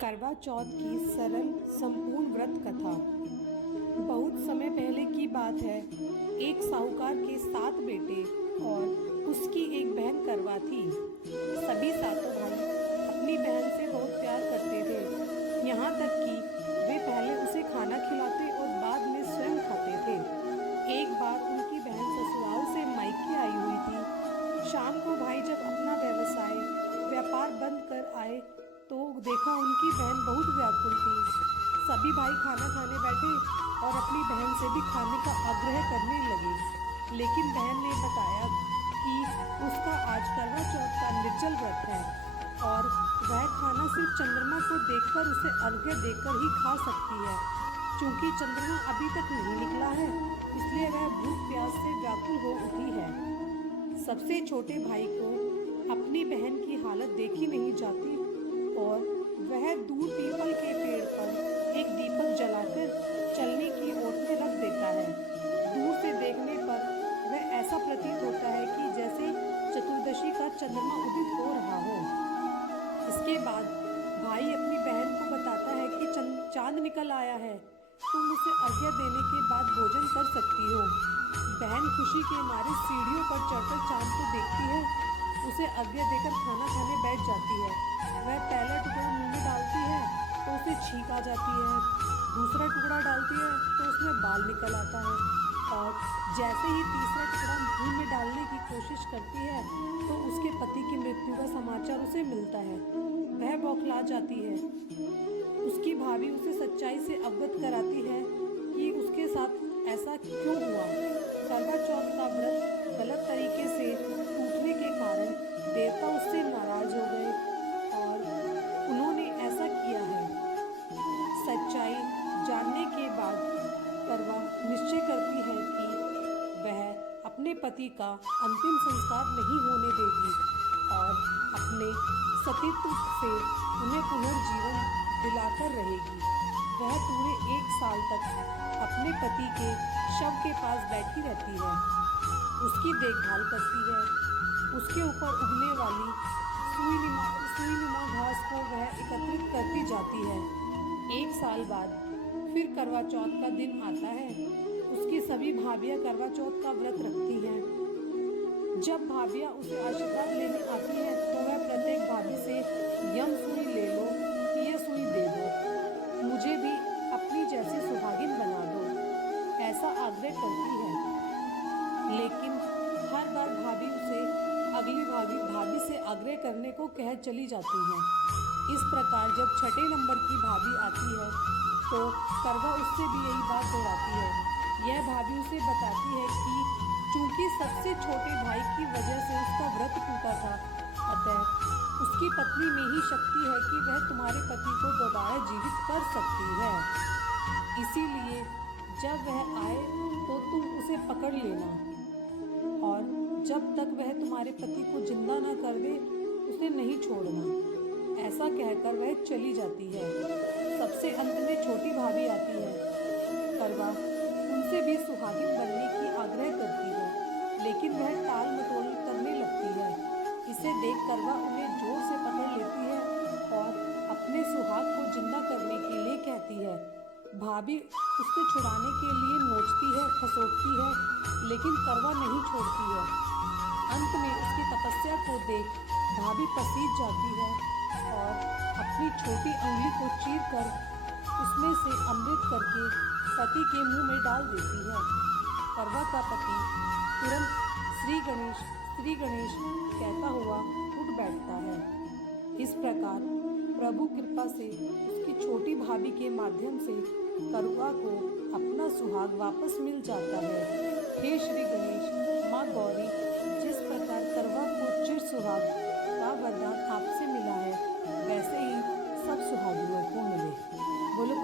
करवा चौथ की सरल संपूर्ण व्रत कथा। बहुत समय पहले की बात है। एक साहूकार के 7 बेटे और उसकी एक बहन करवा थी। सभी सातों भाई अपनी बहन से बहुत प्यार करते थे, यहाँ तक कि वे पहले उसे खाना खिलाते और बाद में स्वयं खाते थे। एक बार उनकी बहन ससुराल से मायके आई हुई थी। शाम को भाई जब अपना व्यापार बंद कर आए तो देखा उनकी बहन बहुत व्याकुल थी। सभी भाई खाना खाने बैठे और अपनी बहन से भी खाने का आग्रह करने लगे, लेकिन बहन ने बताया कि उसका आज करवा चौथ का निर्जल व्रत है और वह खाना सिर्फ चंद्रमा को देखकर उसे अर्घ्य देकर ही खा सकती है। चूंकि चंद्रमा अभी तक नहीं निकला है, इसलिए वह भूख प्यास से व्याकुल हो उठी है। सबसे छोटे भाई को अपनी बहन की हालत देखी नहीं जाती और वह दूर पीपल के पेड़ पर एक दीपक जलाकर चलने की ओट में रख देता है। दूर से देखने पर वह ऐसा प्रतीत होता है कि जैसे चतुर्दशी का चंद्रमा उदित हो रहा हो। इसके बाद भाई अपनी बहन को बताता है कि चांद निकल आया है, तुम उसे अर्घ्य देने के बाद भोजन कर सकती हो। बहन खुशी के मारे सीढ़ियों पर चढ़कर चांद को देखती है, उसे अर्घ्य देकर खाना खाने बैठ जाती है। वह पहला टुकड़ा मुंह में डालती है तो उसे छींक आ जाती है, दूसरा टुकड़ा डालती है तो उसमें बाल निकल आता है और जैसे ही तीसरा टुकड़ा मुंह में डालने की कोशिश करती है तो उसके पति की मृत्यु का समाचार उसे मिलता है। वह बौखला जाती है। उसकी भाभी उसे सच्चाई से अवगत कराती है कि उसके साथ ऐसा क्यों हुआ। करवा चौथ का व्रत गलत तरीके से टूटने के कारण देवता उससे नाराज हो गए और उन्होंने ऐसा किया है। सच्चाई जानने के बाद करवा निश्चय करती है कि वह अपने पति का अंतिम संस्कार नहीं होने देगी और अपने सतीत्व से उन्हें पुनर्जीवन दिलाकर रहेगी। वह पूरे 1 साल तक अपने पति के शव के पास बैठी रहती है, उसकी देखभाल करती है। उसके ऊपर उगने वाली सुईनुमा घास को वह एकत्रित करती जाती है। 1 साल बाद फिर करवा चौथ का दिन आता है। उसकी सभी भाभियां करवा चौथ का व्रत रखती हैं। जब भाभियां उसे आशीर्वाद लेने आती हैं तो वह प्रत्येक भाभी से यम सुई ले लो, ये सुई दे दो, मुझे भी अपनी जैसी सुहागिन बना दो, ऐसा आग्रह करती है। लेकिन हर बार भाभी उसे अगली भाभी से आग्रह करने को कह चली जाती हैं। इस प्रकार जब छठे नंबर की भाभी आती है तो करवा उससे भी यही बात दोहराती है। यह भाभी उसे बताती है कि चूंकि सबसे छोटे भाई की वजह से उसका व्रत टूटा था, अतः उसकी पत्नी में ही शक्ति है कि वह तुम्हारे पति को दोबारा जीवित कर सकती है। इसीलिए जब वह आए तो तुम उसे पकड़ लेना और जब तक वह तुम्हारे पति को जिंदा न कर दे उसे नहीं छोड़ना। ऐसा कहकर वह चली जाती है। सबसे अंत में छोटी भाभी आती है। करवा उनसे भी सुहागिन बनने की आग्रह करती है, लेकिन वह टाल मटोल करने लगती है। इसे देख करवा उन्हें जोर से पकड़ लेती है और अपने सुहाग को जिंदा करने के लिए कहती है। भाभी उसको छुड़ाने के लिए नोचती है, खसोटती है, लेकिन करवा नहीं छोड़ती है। अंत में उसकी तपस्या को देख भाभी पसीज जाती है और अपनी छोटी अंगुली को चीरकर उसमें से अमृत करके पति के मुंह में डाल देती है। करवा का पति तुरंत श्री गणेश कहता हुआ उठ बैठता है। इस प्रकार प्रभु कृपा से उसकी छोटी भाभी के माध्यम से करवा को अपना सुहाग वापस मिल जाता है। हे श्री गणेश, माँ गौरी, जिस प्रकार करवा को चिर सुहाग का वरदान आपसे मिला है, वैसे ही सब सुहागिनों को मिले। बोलो